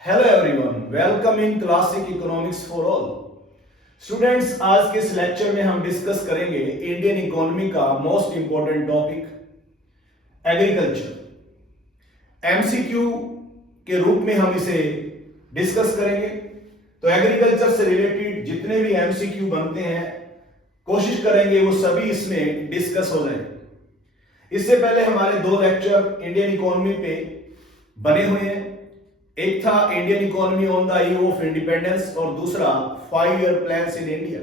Hello everyone, welcome in classic economics for all students. आज के इस लेक्चर में हम डिस्कस करेंगे इंडियन इकोनॉमी का most important topic agriculture. MCQ के रूप में हम इसे डिस्कस करेंगे। तो एग्रीकल्चर से रिलेटेड जितने भी एमसीक्यू बनते हैं कोशिश करेंगे वो सभी इसमें डिस्कस हो जाए। इससे पहले हमारे दो लेक्चर इंडियन इकोनॉमी पे बने हुए हैं। एक था Indian economy on the eve of independence और दूसरा 5 ईयर प्लान्स इन इंडिया।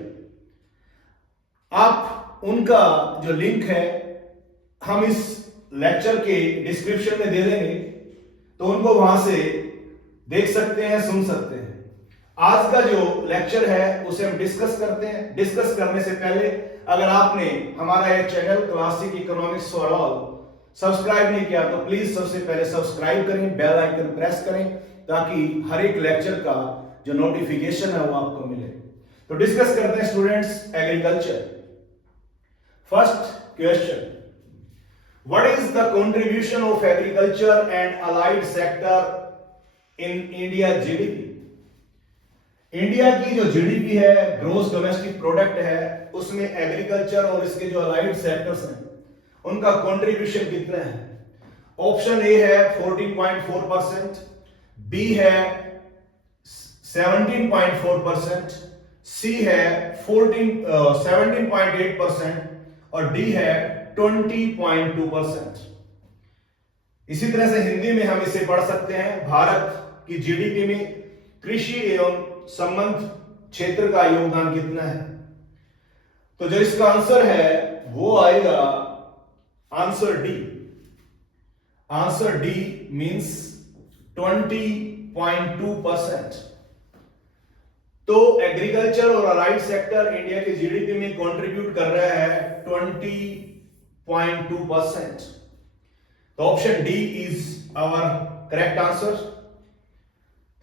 आप उनका जो लिंक है हम इस लेक्चर के डिस्क्रिप्शन में दे देंगे, तो उनको वहां से देख सकते हैं, सुन सकते हैं। आज का जो लेक्चर है उसे हम डिस्कस करते हैं। डिस्कस करने से पहले अगर आपने हमारा ये channel classic economics for all subscribe नहीं किया तो प्लीज सबसे पहले सब्सक्राइब करें, बेल आइकन प्रेस करें ताकि हर एक लेक्चर का जो नोटिफिकेशन है वो आपको मिले। तो डिस्कस करते हैं students agriculture. First question, what is the contribution of agriculture and allied sector in India GDP? India की जो जीडीपी है, ग्रोस डोमेस्टिक प्रोडक्ट है, उसमें एग्रीकल्चर और इसके जो अलाइड सेक्टर्स हैं उनका कंट्रीब्यूशन कितना है? ऑप्शन ए है 14.4%, बी है 17.4%, सी है 17.8% और डी है 20.2%। इसी तरह से हिंदी में हम इसे पढ़ सकते हैं, भारत की जीडीपी में कृषि एवं संबंध क्षेत्र का योगदान कितना है? तो जो इसका आंसर है वो आएगा answer D. Answer D means 20.2%। तो एग्रीकल्चर और अलाइड सेक्टर इंडिया के जीडीपी में कंट्रीब्यूट कर रहा है 20.2%। तो option D is our correct answer.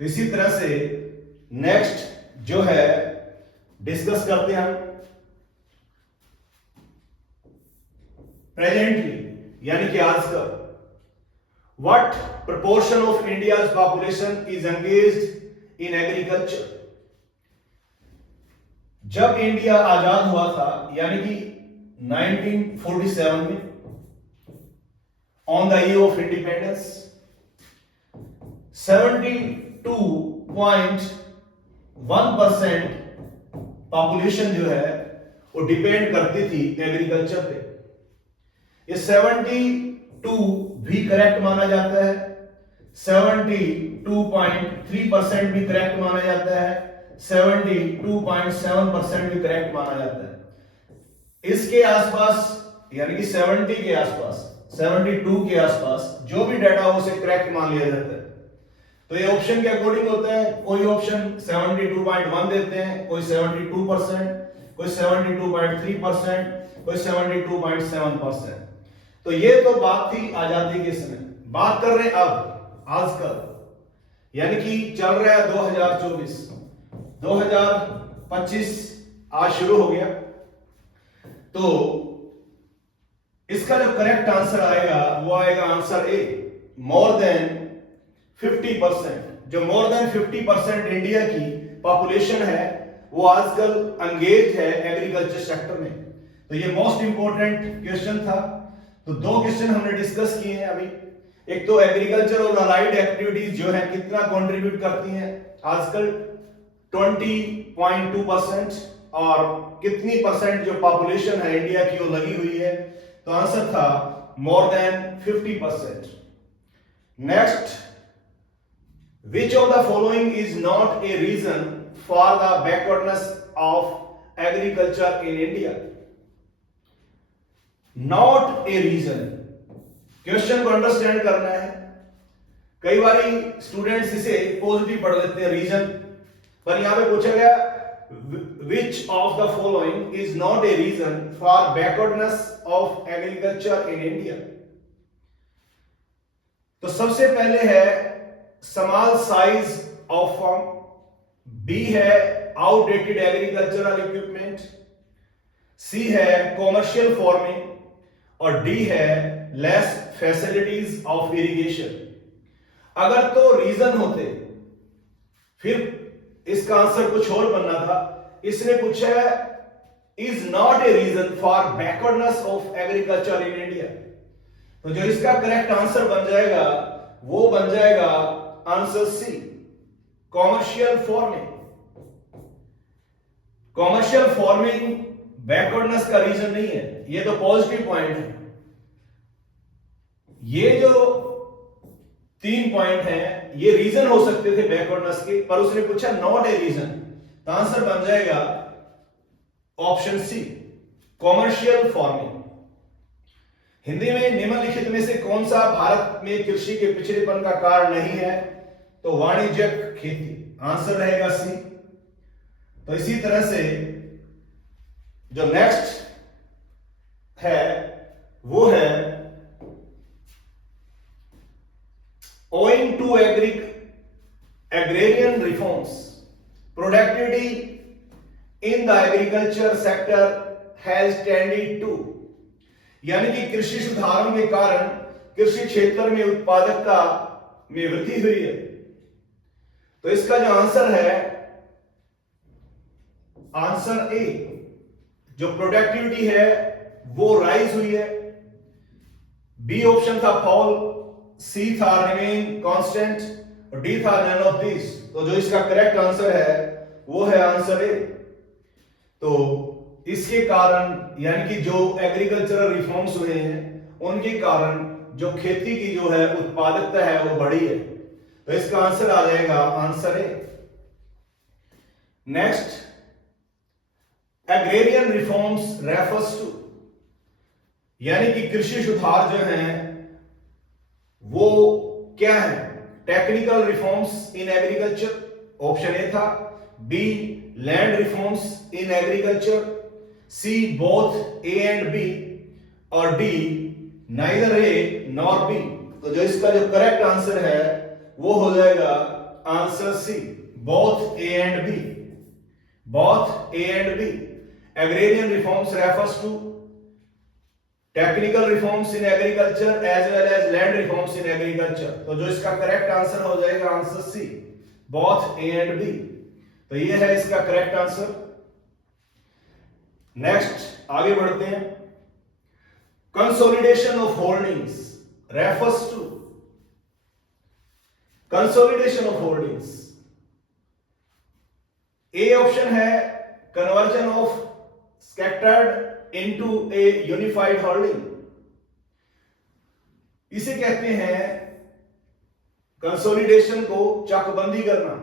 तो इसी तरह से नेक्स्ट जो है डिस्कस करते हैं हम प्रेजेंटली यानी कि आजकल। What proportion of India's population is engaged in agriculture? जब इंडिया आजाद हुआ था यानी कि 1947 में on the eve of independence 72.1% population जो है वो डिपेंड करती थी एग्रीकल्चर पे। ये 72 भी करेक्ट माना जाता है, 72.3% भी करेक्ट माना जाता है, 72.7% भी करेक्ट माना जाता है। इसके आसपास यानी कि 70 के आसपास, 72 के आसपास जो भी डाटा हो उसे करेक्ट मान लिया जाता है। तो ये ऑप्शन के अकॉर्डिंग होता है। कोई ऑप्शन 72.1 देते हैं, कोई 72%, कोई 72.3%, कोई 72.7%। तो ये तो बात थी आजादी के समय। बात कर रहे हैं अब आजकल, यानी कि चल रहा है 2024, 2025 आज शुरू हो गया। तो इसका जो करेक्ट आंसर आएगा वो आएगा आंसर ए, मोर देन 50%। जो मोर देन 50% इंडिया की पॉपुलेशन है वो आजकल एंगेज है एग्रीकल्चर सेक्टर में। तो ये मोस्ट इंपॉर्टेंट क्वेश्चन था। तो दो क्वेश्चन हमने डिस्कस किए हैं अभी। एक तो एग्रीकल्चर और अलाइड एक्टिविटीज जो है कितना कंट्रीब्यूट करती हैं आजकल, 20.2%, और कितनी परसेंट जो पॉपुलेशन है इंडिया की वो लगी हुई है? तो आंसर था more than 50%। Next, which of the following is not a reason for the backwardness of agriculture in India? Not a reason. Question को अंडरस्टैंड करना है। कई बार स्टूडेंट्स इसे पॉजिटिव पढ़ लेते हैं रीजन, पर यहां पे पूछा गया which of the following is not a reason for backwardness of agriculture in India? तो सबसे पहले है small size of farm, B है आउटडेटेड एग्रीकल्चरल इक्विपमेंट, सी है कॉमर्शियल फार्मिंग और डी है लेस फैसिलिटीज ऑफ इरिगेशन। अगर तो रीजन होते फिर इसका आंसर कुछ और बनना था। इसने पूछा है is not a reason for backwardness of agriculture in India. तो जो इसका करेक्ट आंसर बन जाएगा वो बन जाएगा answer C, commercial farming. Commercial farming backwardness का रीजन नहीं है, ये तो पॉजिटिव पॉइंट है। ये जो 3 पॉइंट हैं ये रीजन हो सकते थे बैकवर्डनेस के, पर उसने पूछा नॉट ए रीजन, तो आंसर बन जाएगा option C, commercial farming. Hindi में निम्नलिखित में से कौन सा भारत में कृषि के पिछड़ेपन का कारण नहीं है? तो वाणिज्यिक खेती, आंसर रहेगा सी। तो इसी तरह से जो नेक्स्ट है वो है owing to agrarian reforms, productivity in the agriculture sector has tended to, यानी कि कृषि सुधारों के कारण कृषि क्षेत्र में उत्पादकता में वृद्धि हुई है। तो इसका जो आंसर है आंसर ए, जो प्रोडक्टिविटी है वो राइज हुई है। बी ऑप्शन था फॉल, सी था रिमेन कांस्टेंट और डी था नन ऑफ दिस। तो जो इसका करेक्ट आंसर है वो है आंसर ए। तो इसके कारण यानी कि जो एग्रीकल्चरल रिफॉर्म्स हुए हैं उनके कारण जो खेती की जो है उत्पादकता है वो बढ़ी है। तो इसका आंसर आ जाएगा answer A. Next, agrarian reforms refers to, यानी कि कृषि सुधार जो हैं वो क्या है? Technical reforms in agriculture, option A था। B land reforms in agriculture, C both A and B, और D neither A nor B. तो जो इसका जो करेक्ट आंसर है वो हो जाएगा answer C, both A and B. Both A and B. Agrarian reforms refers to technical reforms in agriculture as well as land reforms in agriculture. तो जो इसका करेक्ट आंसर हो जाएगा answer C, both A and B. तो ये है इसका correct answer. Next आगे बढ़ते हैं। Consolidation of holdings refers to, consolidation of holdings, A option है conversion of scattered into a unified holding. इसे कहते हैं कंसोलिडेशन को चकबंदी करना,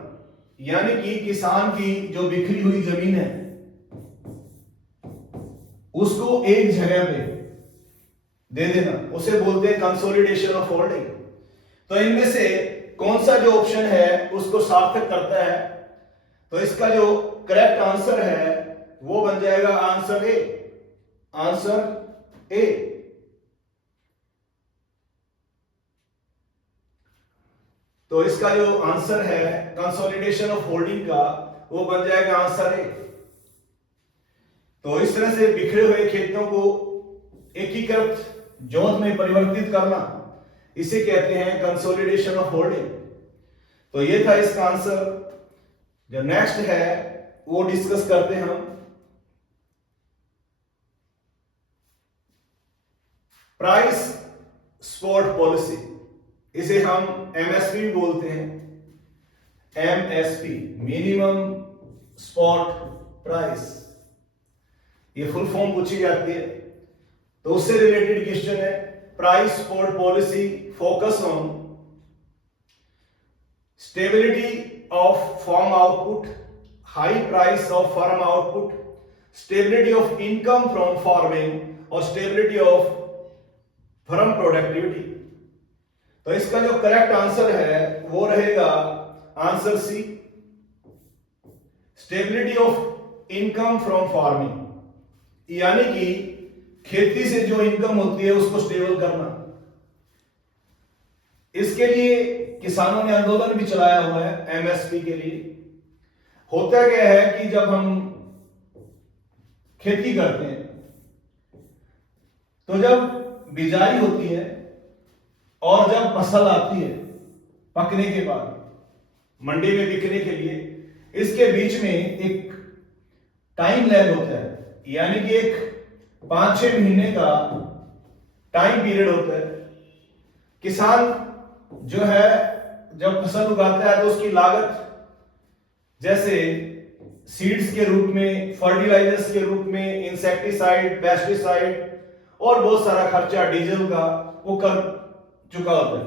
यानी कि किसान की जो बिखरी हुई जमीन है उसको एक जगह पे दे देना, उसे बोलते हैं कंसोलिडेशन ऑफ होल्डिंग। तो इनमें से कौन सा जो ऑप्शन है उसको सार्थक करता है? तो इसका जो करेक्ट आंसर है वो बन जाएगा आंसर ए, आंसर ए। तो इसका जो आंसर है कंसोलिडेशन ऑफ होल्डिंग का वो बन जाएगा आंसर ए। तो इस तरह से बिखरे हुए खेतों को एकीकृत जोत में परिवर्तित करना, इसे कहते हैं कंसोलिडेशन ऑफ होल्डिंग। तो ये था इसका आंसर। जो नेक्स्ट है वो डिस्कस करते हैं हम। प्राइस सपोर्ट पॉलिसी, इसे हम एमएसपी भी बोलते हैं। एमएसपी, मिनिमम सपोर्ट प्राइस, ये फुल फॉर्म पूछी जाती है। तो उससे रिलेटेड क्वेश्चन है। Price support policy focus on stability of farm output, high price of farm output, stability of income from farming और स्टेबिलिटी ऑफ फार्म प्रोडक्टिविटी। तो इसका जो करेक्ट आंसर है वो रहेगा answer C, stability of income from farming, यानी कि खेती से जो इनकम होती है उसको स्टेबल करना। इसके लिए किसानों ने आंदोलन भी चलाया हुआ है एमएसपी के लिए। होता क्या है कि जब हम खेती करते हैं तो जब बिजाई होती है और जब फसल आती है पकने के बाद, मंडी में बिकने के लिए, इसके बीच में एक टाइम लैग होता है, यानी कि एक 5-6 महीने का टाइम पीरियड होता है। किसान जो है जब फसल उगाता है तो उसकी लागत जैसे सीड्स के रूप में, फर्टिलाइजर्स के रूप में, इंसेक्टिसाइड, पेस्टिसाइड और बहुत सारा खर्चा डीजल का वो कर चुका होता है।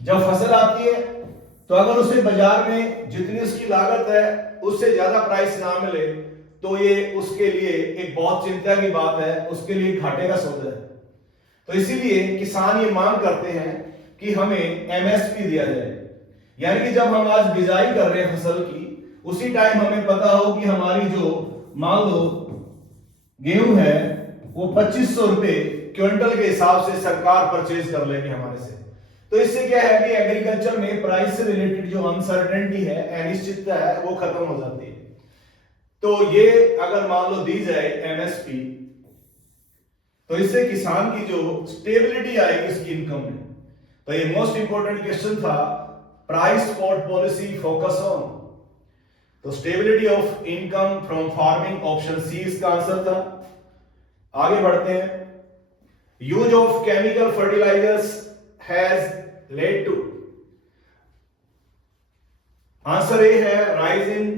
जब फसल आती है तो अगर उसे बाजार में जितनी उसकी लागत है उससे ज्यादा प्राइस ना मिले तो ये उसके लिए एक बहुत चिंता की बात है, उसके लिए घाटे का सौदा है। तो इसीलिए किसान ये मांग करते हैं कि हमें एमएसपी दिया जाए, यानी कि जब हम आज बिजाई कर रहे हैं फसल की, उसी टाइम हमें पता हो कि हमारी जो मान लो गेहूं है वो 2500 रुपए क्विंटल के हिसाब से सरकार परचेज कर लेगी हमारे से। तो इससे क्या है कि एग्रीकल्चर में प्राइस से रिलेटेड जो अनसर्टेनिटी है, अनिश्चितता है, वो खत्म हो जाती है। तो ये अगर मान लो दी जाए एमएसपी, तो इससे किसान की जो स्टेबिलिटी आएगी उसकी इनकम में। तो ये मोस्ट इंपॉर्टेंट क्वेश्चन था, price support policy focus on. तो stability of income from farming, option C इसका आंसर था। आगे बढ़ते हैं। Use of chemical fertilisers has led to, answer A है राइज इन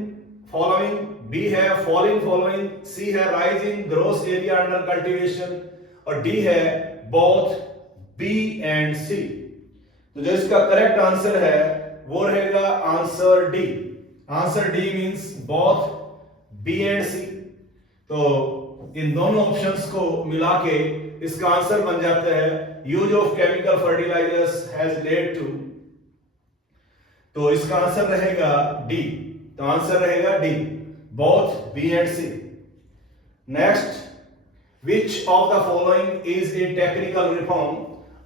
फॉलोइंग, बी है फॉलिंग फॉलोइंग, सी है rise in gross area under cultivation और डी है बोथ बी एंड सी। तो जो इसका करेक्ट आंसर है वो रहेगा answer D. Answer D means both B and C. तो इन दोनों ऑप्शंस को मिला के इसका आंसर बन जाता है use of chemical fertilisers has led to. तो इसका आंसर रहेगा डी। तो आंसर रहेगा D, both B and C. Next, which of the following is a technical reform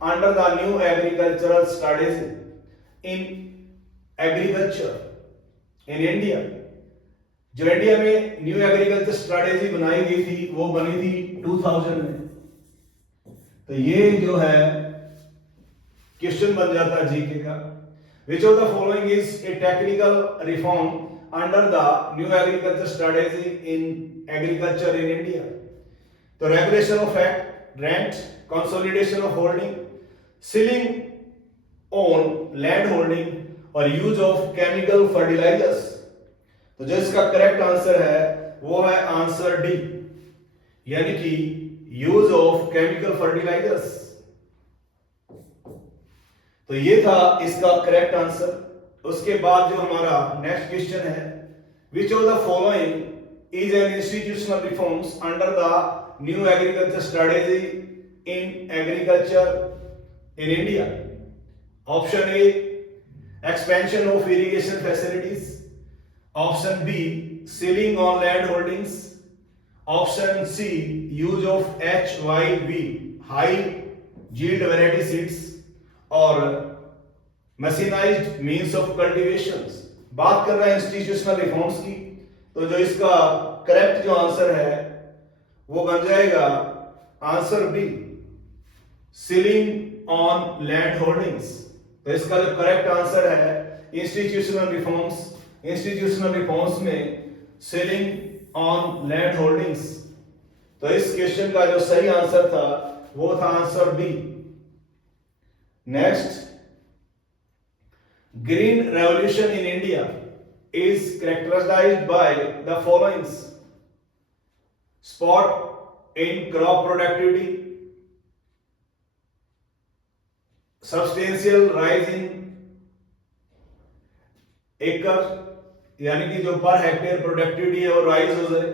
under the new agricultural strategy in agriculture in India? जो India में new agriculture strategy बनाई गई थी वो बनी थी 2000 में। तो ये जो है क्वेश्चन बन जाता है जीके का, which of the following is a technical reform under the new agriculture strategy in agriculture in India? तो regulation of rent, consolidation of holding, ceiling on land holding और यूज ऑफ केमिकल फर्टिलाइजर्स। तो जो इसका correct answer है वो है answer D, यानी कि यूज ऑफ केमिकल फर्टिलाइजर्स। तो ये था इसका करेक्ट आंसर। उसके बाद जो हमारा नेक्स्ट क्वेश्चन है, which of the following is an institutional reforms under the new agriculture strategy in agriculture in India? Option A expansion of irrigation facilities, option B ceiling on land holdings, option C use of HYV high yield variety seeds और mechanised means of cultivation. बात कर रहे हैं institutional reforms की। तो जो इसका correct जो आंसर है वो बन जाएगा answer B, ceiling on land holdings. तो इसका जो करेक्ट आंसर है इंस्टीट्यूशनल रिफॉर्म्स, इंस्टीट्यूशनल रिफॉर्म्स में सीलिंग ऑन लैंड होल्डिंग्स। तो इस क्वेश्चन का जो सही आंसर था वो था answer B. Next, green revolution in India is characterized by the following: spot in crop productivity, substantial rise in acre यानी कि जो पर हेक्टेयर प्रोडक्टिविटी है वो राइज हो जाए,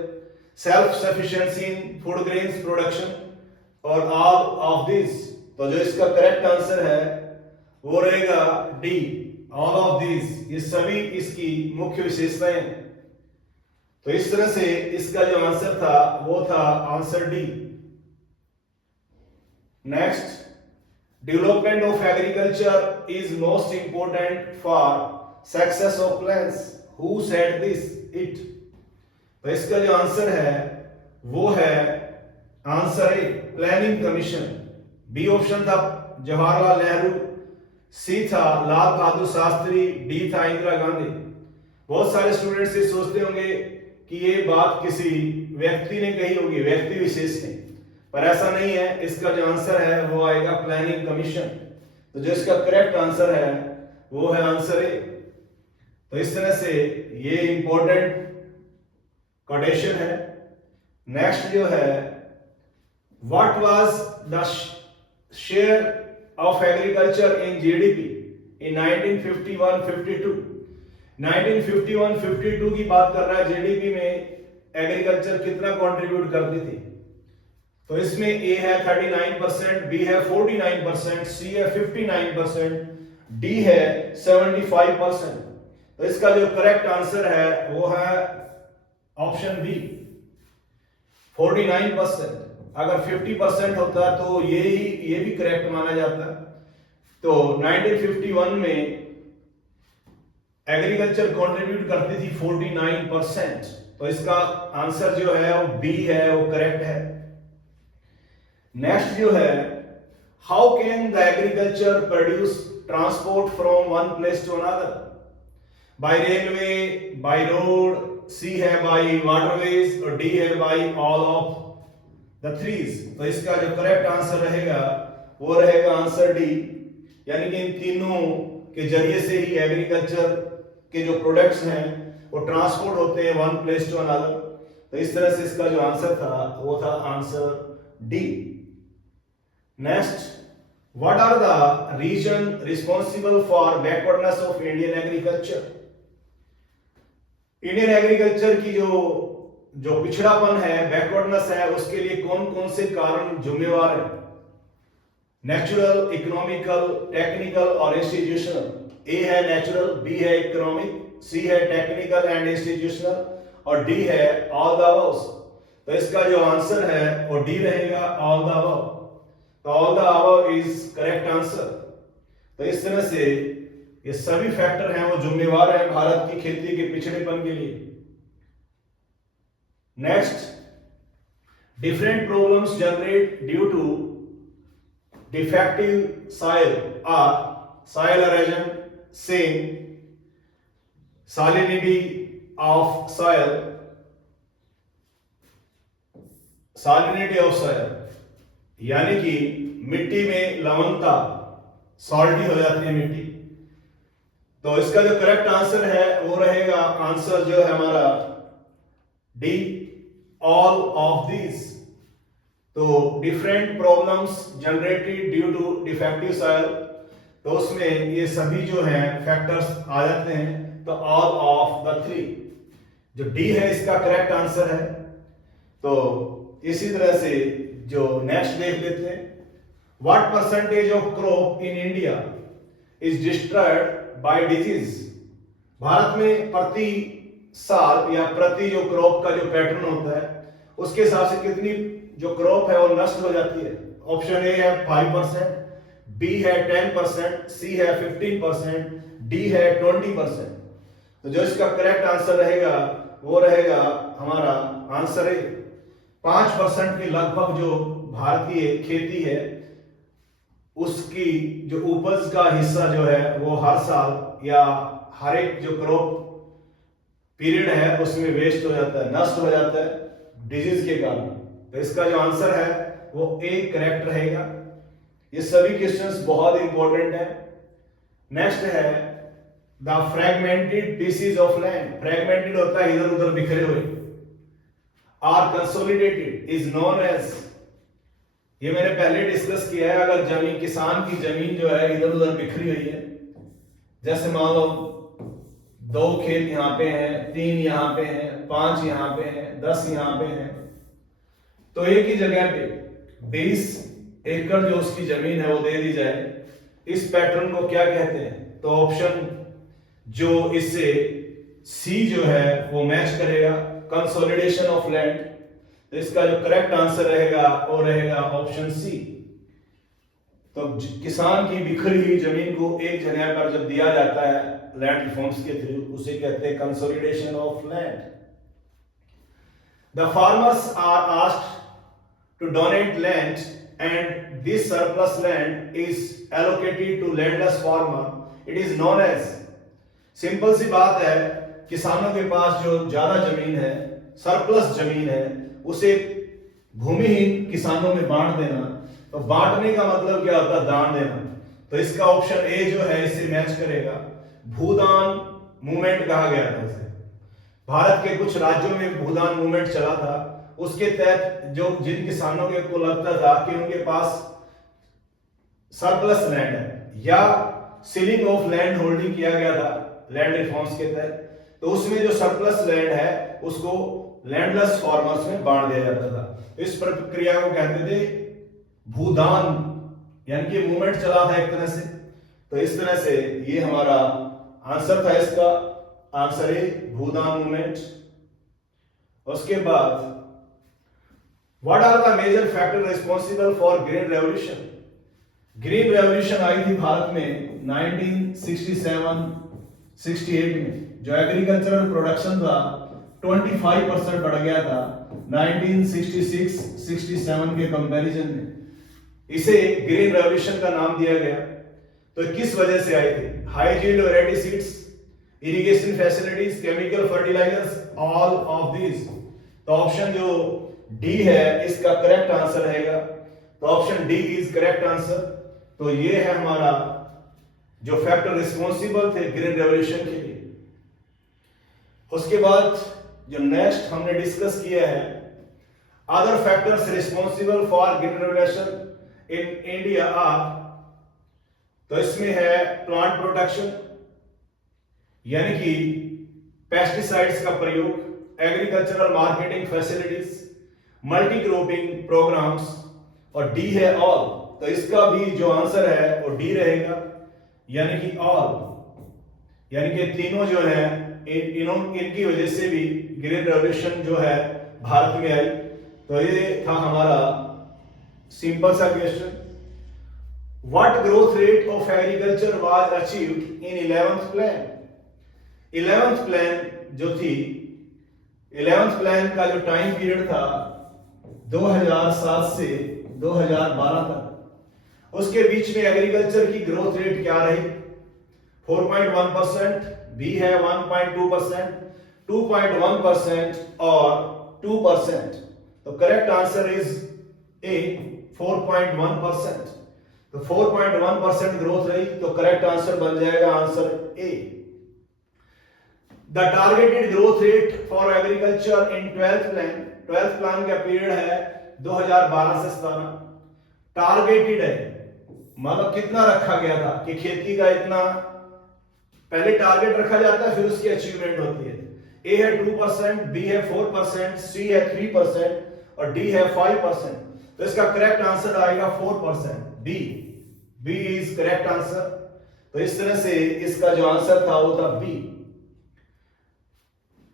सेल्फ सफिशिएंसी इन फूड ग्रेन्स प्रोडक्शन और ऑल ऑफ दिस। तो जो इसका करेक्ट आंसर है वो रहेगा डी, ऑल ऑफ दिस। ये सभी इसकी मुख्य विशेषताएं। तो इस तरह से इसका जो आंसर था वो था answer D. Next, development of agriculture is most important for success of plans, who said this it? तो इसका जो आंसर है वो है answer A, planning commission. B option था जवाहरलाल नेहरू, सी था लाल बहादुर शास्त्री, डी था इंदिरा गांधी। बहुत सारे स्टूडेंट्स ये सोचते होंगे कि ये बात किसी व्यक्ति ने कही होगी, व्यक्ति विशेष ने, पर ऐसा नहीं है। इसका जो आंसर है वो आएगा प्लानिंग कमीशन। तो जो इसका करेक्ट आंसर है वो है आंसर ए। तो इस तरह से ये इंपॉर्टेंट कोटेशन है। नेक्स्ट जो है, what was the share of agriculture in GDP in 1951-52। 1951-52 की बात कर रहा है। जीडीपी में एग्रीकल्चर कितना कंट्रीब्यूट करती थी? तो इसमें ए है 39%, बी है 49%, सी है 59%, डी है 75%। तो इसका जो करेक्ट आंसर है वो है ऑप्शन बी 49%। अगर 50% होता तो ये भी करेक्ट माना जाता। तो 1951 में एग्रीकल्चर कंट्रीब्यूट करती थी 49%। तो इसका आंसर जो है वो बी है, वो करेक्ट है। नेक्स्ट जो है, how can the agriculture produce transport from one place to another? By railway, by road, C है बाय वाटरवेज और डी है by all of the threes. तो इसका जो करेक्ट आंसर रहेगा वो रहेगा आंसर डी, यानी कि इन तीनों के जरिए से ही एग्रीकल्चर के जो प्रोडक्ट्स हैं वो ट्रांसपोर्ट होते हैं वन प्लेस टू अनदर। तो इस तरह से इसका जो आंसर था वो था answer D. Next, what are the reason responsible for backwardness of Indian agriculture? Indian agriculture की जो पिछड़ापन है, बैकवर्डनेस है, उसके लिए कौन कौन से कारण जिम्मेवार है? नेचुरल, इकोनॉमिकल, टेक्निकल और इंस्टीट्यूशनल। ए है नेचुरल, बी है इकोनॉमिक, सी है टेक्निकल एंड इंस्टीट्यूशनल और डी है ऑल द अबव। तो इसका जो आंसर है वो डी रहेगा, ऑल द अबव। तो all the above is correct answer. तो इस तरह से ये सभी फैक्टर हैं वो जिम्मेवार हैं भारत की खेती के पिछड़ेपन के लिए। Next, different problems generate due to defective soil are soil erosion, saying salinity of soil, यानी कि मिट्टी में लवणता, सॉल्टी हो जाती है मिट्टी। तो इसका जो करेक्ट आंसर है वो रहेगा आंसर जो है हमारा डी, ऑल ऑफ दीज। तो different problems generated due to defective soil, तो उसमें ये सभी जो हैं फैक्टर्स आ जाते हैं। तो ऑल ऑफ द थ्री, जो डी है इसका करेक्ट आंसर है। तो इसी तरह से जो नेक्स्ट देख लेते हैं, what percentage of crop in India is destroyed by disease? Bharat में प्रति साल या प्रति जो क्रॉप का जो पैटर्न होता है उसके हिसाब से कितनी जो क्रॉप है वो नष्ट हो जाती है? ऑप्शन ए है 5%, बी है 10%, सी है 15%, डी है 20%। तो जो इसका करेक्ट आंसर रहेगा वो रहेगा हमारा आंसर ए। 5% के लगभग जो भारतीय खेती है उसकी जो उपज का हिस्सा जो है वो हर साल या हर एक जो क्रॉप पीरियड है उसमें वेस्ट हो जाता है, नष्ट हो जाता है डिजीज के कारण। तो इसका जो आंसर है वो ए करेक्ट रहेगा। ये सभी क्वेश्चंस बहुत इंपॉर्टेंट है। नेक्स्ट है the fragmented pieces of land. Fragmented होता है इधर उधर बिखरे हुए। Or consolidated is known as, ये मैंने पहले डिस्कस किया है। अगर जमीन, किसान की जमीन जो है इधर उधर बिखरी हुई है, जैसे मान लो 2 खेत यहाँ पे हैं, 3 यहाँ पे हैं, 5 यहाँ पे हैं, 10 यहाँ पे हैं, तो एक ही जगह पे 20 एकड़ जो उसकी जमीन है वो दे दी जाए। इस पैटर्न को क्या कहते हैं? तो ऑप्शन जो इससे सी जो है वो मैच करेगा, कंसोलिडेशन ऑफ लैंड। तो इसका जो करेक्ट आंसर रहेगा वो रहेगा ऑप्शन सी। तो किसान की बिखरी हुई जमीन को एक जगह पर जब दिया जाता है लैंड रिफॉर्म्स के थ्रू, उसे कहते हैं consolidation of land. The farmers are asked to donate land and this surplus land is allocated to landless farmer, it is known as, simple सी बात है, किसानों के पास जो ज्यादा जमीन है, सरप्लस जमीन है, उसे भूमिहीन किसानों में बांट देना। तो बांटने का मतलब क्या होता है? दान देना। तो इसका ऑप्शन ए जो है इससे मैच करेगा। भूदान मूवमेंट कहा गया था इसे। भारत के कुछ राज्यों में भूदान मूवमेंट चला था, उसके तहत जो जिन किसानों के को लगता था कि उनके पास सरप्लस लैंड है या सीलिंग ऑफ लैंड होल्डिंग किया गया था लैंड रिफॉर्म्स के तहत, तो उसमें जो सरप्लस लैंड है उसको लैंडलेस फार्मर्स में बांट दिया जाता था। इस प्रक्रिया को कहते थे भूदान, यानी कि मूवमेंट चला था एक तरह से। तो इस तरह से ये हमारा आंसर था, इसका आंसर है भूदान मूवमेंट। उसके बाद what are the major factor responsible for green revolution? Green revolution आई थी भारत में 1967-68 में। जो एग्रीकल्चरल प्रोडक्शन था 25% बढ़ गया था 1966-67 के कंपैरिजन में। इसे ग्रीन रेवोल्यूशन का नाम दिया गया। तो किस वजह से आई थी? High yield variety seeds, irrigation facilities, chemical fertilisers, all of these. तो ऑप्शन जो डी है इसका करेक्ट आंसर रहेगा। तो option D is correct answer. तो ये है हमारा जो फैक्टर रिस्पॉन्सिबल थे ग्रीन रेवोल्यूशन के लिए। उसके बाद जो नेक्स्ट हमने डिस्कस किया है other factors responsible for green revolution in India are, तो इसमें है प्लांट प्रोटेक्शन, यानी कि पेस्टिसाइड्स का प्रयोग, agricultural marketing facilities, multi cropping programmes, और डी है ऑल। तो इसका भी जो आंसर है वो डी रहेगा, यानी कि ऑल, यानी कि तीनों जो है इनकी वजह से भी ग्रीन रेवोल्यूशन जो है भारत में आई। तो ये था हमारा सिंपल सा question. What growth rate of agriculture was achieved in 11th plan? 11th plan जो थी, 11th प्लान का जो टाइम पीरियड था 2007 से 2012 तक, उसके बीच में एग्रीकल्चर की ग्रोथ रेट क्या रही? 4.1%, बी है 1.2%, 2.1% और 2%। तो करेक्ट आंसर इज ए 4.1%। तो 4.1% ग्रोथ रही, तो करेक्ट आंसर बन जाएगा answer A. The targeted growth rate for agriculture in 12th plan, 12th plan का पीरियड है 2012 से 17। टारगेटेड है मतलब कितना रखा गया था कि खेती का इतना, पहले टारगेट रखा जाता है फिर उसकी अचीवमेंट होती है। ए है 2%, बी है 4%, सी है 3% और डी है 5%। तो इसका करेक्ट आंसर आएगा 4%, B. B is correct answer. तो इस तरह से इसका जो आंसर था वो था B.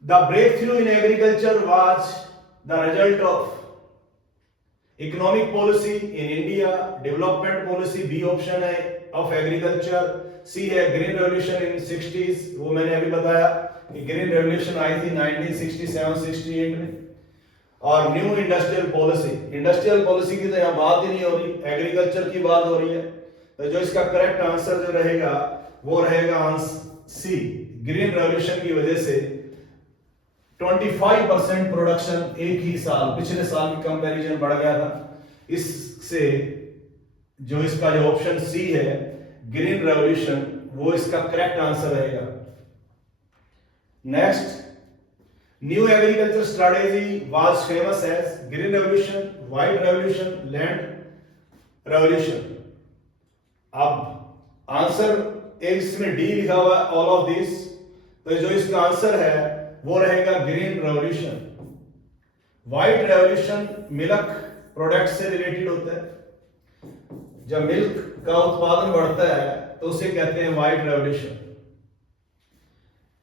The breakthrough in agriculture was the result of economic policy in India, development policy B option है ऑफ एग्रीकल्चर, सी है ग्रीन रेवोल्यूशन इन 60s, वो मैंने अभी बताया कि ग्रीन रेवोल्यूशन आई थी 1967-68 में, और new industrial policy. Industrial policy की तो यहाँ बात ही नहीं हो रही, एग्रीकल्चर की बात हो रही है। तो जो इसका करेक्ट आंसर जो रहेगा वो रहेगा आंसर सी। ग्रीन रेवोल्यूशन की वजह से 25% प्रोडक्शन एक ही साल, पिछले साल की कंपैरिजन बढ़ गया था। इससे जो इसका जो ऑप्शन सी है ग्रीन रेवोल्यूशन, वो इसका करेक्ट आंसर रहेगा। Next, new agriculture strategy was famous as green revolution, white revolution, land revolution. अब आंसर इसमें डी लिखा हुआ है ऑल ऑफ दिस, तो जो इसका आंसर है वो रहेगा green revolution. White revolution milk product से रिलेटेड होता है। जब मिल्क का उत्पादन बढ़ता है तो उसे कहते हैं व्हाइट रेवोल्यूशन।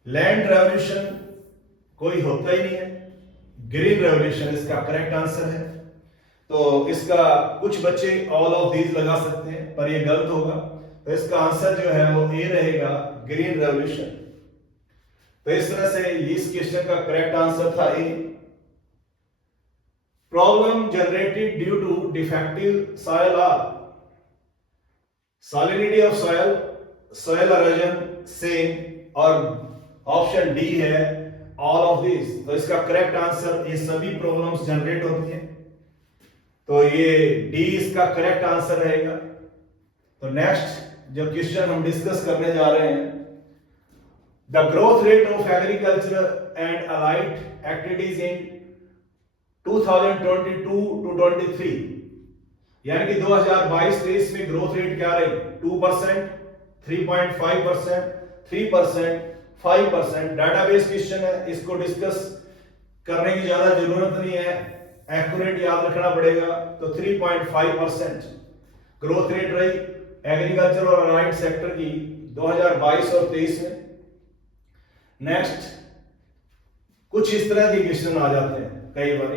लैंड रेवोल्यूशन कोई होता ही नहीं है, ग्रीन रेवोल्यूशन इसका करेक्ट आंसर है। तो इसका कुछ बच्चे ऑल ऑफ दीज लगा सकते हैं पर ये गलत होगा। तो इसका आंसर जो है वो ए रहेगा ग्रीन रेवोल्यूशन। तो इस तरह से इस क्वेश्चन का करेक्ट आंसर था A. Problem generated due to defective soil are salinity of soil, soil erosion, same, और ऑप्शन डी है ऑल ऑफ दिस। तो इसका करेक्ट आंसर, ये सभी प्रॉब्लम्स जनरेट होती हैं, तो ये डी इसका करेक्ट आंसर रहेगा। तो नेक्स्ट जो क्वेश्चन हम डिस्कस करने जा रहे हैं, the growth rate of agriculture and allied activities in 2022 to 23, यानी कि 2022-23 में ग्रोथ रेट क्या रही? 2%, 3.5%, 3%, 5%। डाटाबेस क्वेश्चन है, इसको डिस्कस करने की ज्यादा जरूरत नहीं है, एक्यूरेट याद रखना पड़ेगा। तो 3.5% ग्रोथ रेट रही एग्रीकल्चर और अलाइड सेक्टर की 2022 और 23 में। नेक्स्ट कुछ इस तरह के क्वेश्चन आ जाते हैं कई बार,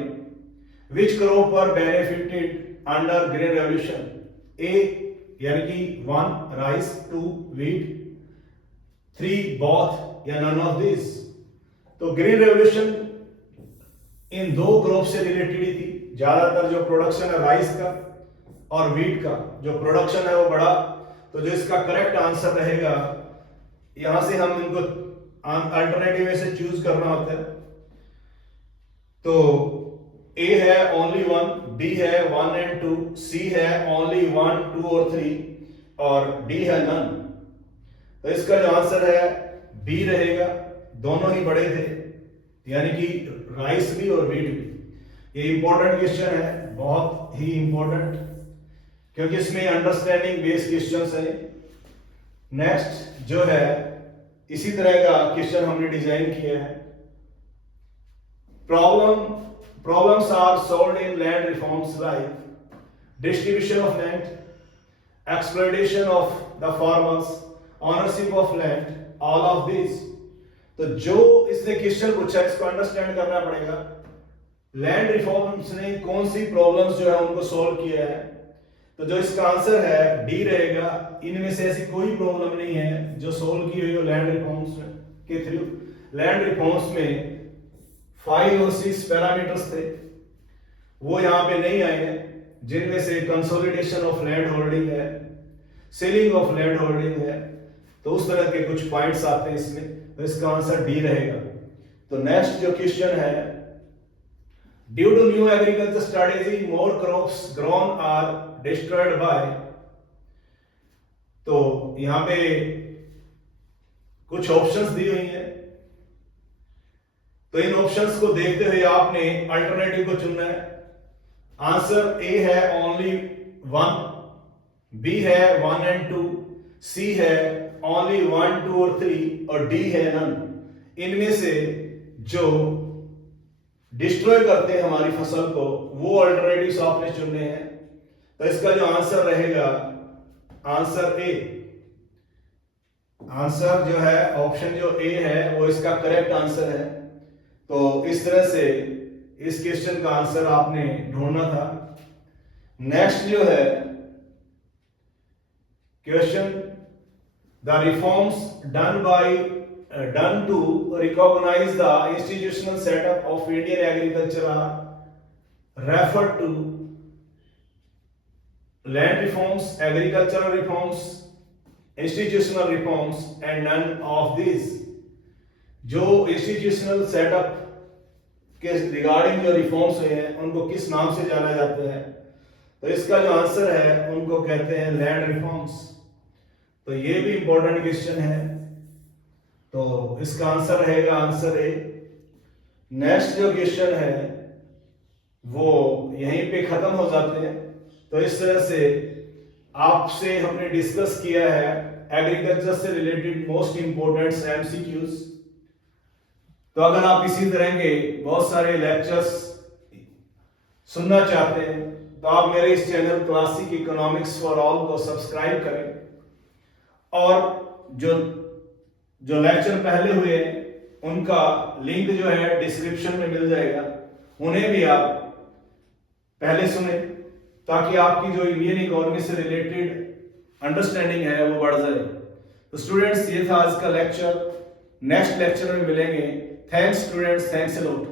विच क्रॉप पर बेनिफिटेड अंडर ग्रीन रेवोल्यूशन? ए यानी कि 1 राइस, 2 व्हीट, 3 बोथ या नन ऑफ दिस। तो ग्रीन रेवोल्यूशन इन दो क्रॉप से रिलेटेड ही थी। ज्यादातर जो प्रोडक्शन है राइस का और व्हीट का जो प्रोडक्शन है वो बढ़ा। तो जो इसका करेक्ट आंसर रहेगा, यहां से हम इनको अल्टरनेटिव में से चूज करना होता है। तो ए है ओनली 1, बी है 1 एंड 2, सी है ओनली 1, 2 और 3 और डी है नन। तो इसका जो आंसर है बी रहेगा, दोनों ही बड़े थे, यानी कि राइस भी और व्हीट भी। ये इंपॉर्टेंट क्वेश्चन है, बहुत ही इंपॉर्टेंट, क्योंकि इसमें अंडरस्टैंडिंग बेस्ड क्वेश्चंस है। नेक्स्ट जो है इसी तरह का क्वेश्चन हमने डिजाइन किया है। Problems are solved in land reforms like distribution of land, exploitation of the farmers, ownership of land, all of these। तो जो इसने क्वेश्चन पूछा इसको अंडरस्टैंड करना पड़ेगा। लैंड रिफॉर्म्स ने कौन सी प्रॉब्लम्स जो है उनको सॉल्व किया है, तो जो इसका आंसर है डी रहेगा। इनमें से ऐसी कोई प्रॉब्लम नहीं है जो सॉल्व की हुई हो लैंड रिफॉर्म्स के थ्रू। लैंड रिफॉर्म्स में 5 और 6 पैरामीटर्स थे, वो यहां पे नहीं आए हैं, जिनमें से कंसोलिडेशन ऑफ लैंड होल्डिंग है, सेलिंग ऑफ लैंड होल्डिंग है। तो उस तरह के कुछ पॉइंट्स आते हैं इसमें, तो इसका आंसर डी रहेगा। तो नेक्स्ट जो क्वेश्चन है, due to new agriculture strategy more crops grown are destroyed by. तो यहां पे कुछ ऑप्शंस दी हुई हैं, तो इन ऑप्शंस को देखते हुए आपने अल्टरनेटिव को चुनना है। आंसर ए है ओनली 1, बी है 1 एंड 2, सी है ओनली 1, 2 और 3 और डी है नन। इनमें से जो डिस्ट्रॉय करते हैं हमारी फसल को वो अल्टरनेटिव्स आपने चुनने हैं। तो इसका जो आंसर रहेगा, आंसर ए, आंसर जो है ऑप्शन जो ए है वो इसका करेक्ट आंसर है। तो इस तरह से इस क्वेश्चन का आंसर आपने ढूंढना था। नेक्स्ट जो है question, the reforms done to recognise the institutional setup of Indian agriculture are refer to land reforms, agricultural reforms, institutional reforms and none of this. जो इंस्टीट्यूशनल सेटअप के रिगार्डिंग जो reforms हुए हैं उनको किस नाम से जाना जाता है, तो इसका जो आंसर है उनको कहते हैं लैंड रिफॉर्म्स। तो ये भी इंपॉर्टेंट क्वेश्चन है, तो इसका आंसर रहेगा आंसर ए। नेक्स्ट जो क्वेश्चन है वो यहीं पे खत्म हो जाते हैं। तो इस तरह से आपसे हमने डिस्कस किया है एग्रीकल्चर से रिलेटेड मोस्ट इंपोर्टेंट एमसीक्यूज। तो अगर आप इसी तरह के बहुत सारे लेक्चर्स सुनना चाहते हैं तो आप मेरे इस channel classic economics for all को सब्सक्राइब करें, और जो लेक्चर पहले हुए उनका लिंक जो है डिस्क्रिप्शन में मिल जाएगा, उन्हें भी आप पहले सुने ताकि आपकी जो इंडियन इकोनॉमी से रिलेटेड अंडरस्टैंडिंग है वो बढ़ जाए। तो स्टूडेंट्स, ये था आज का लेक्चर। नेक्स्ट लेक्चर में मिलेंगे। Thanks students, thanks a lot.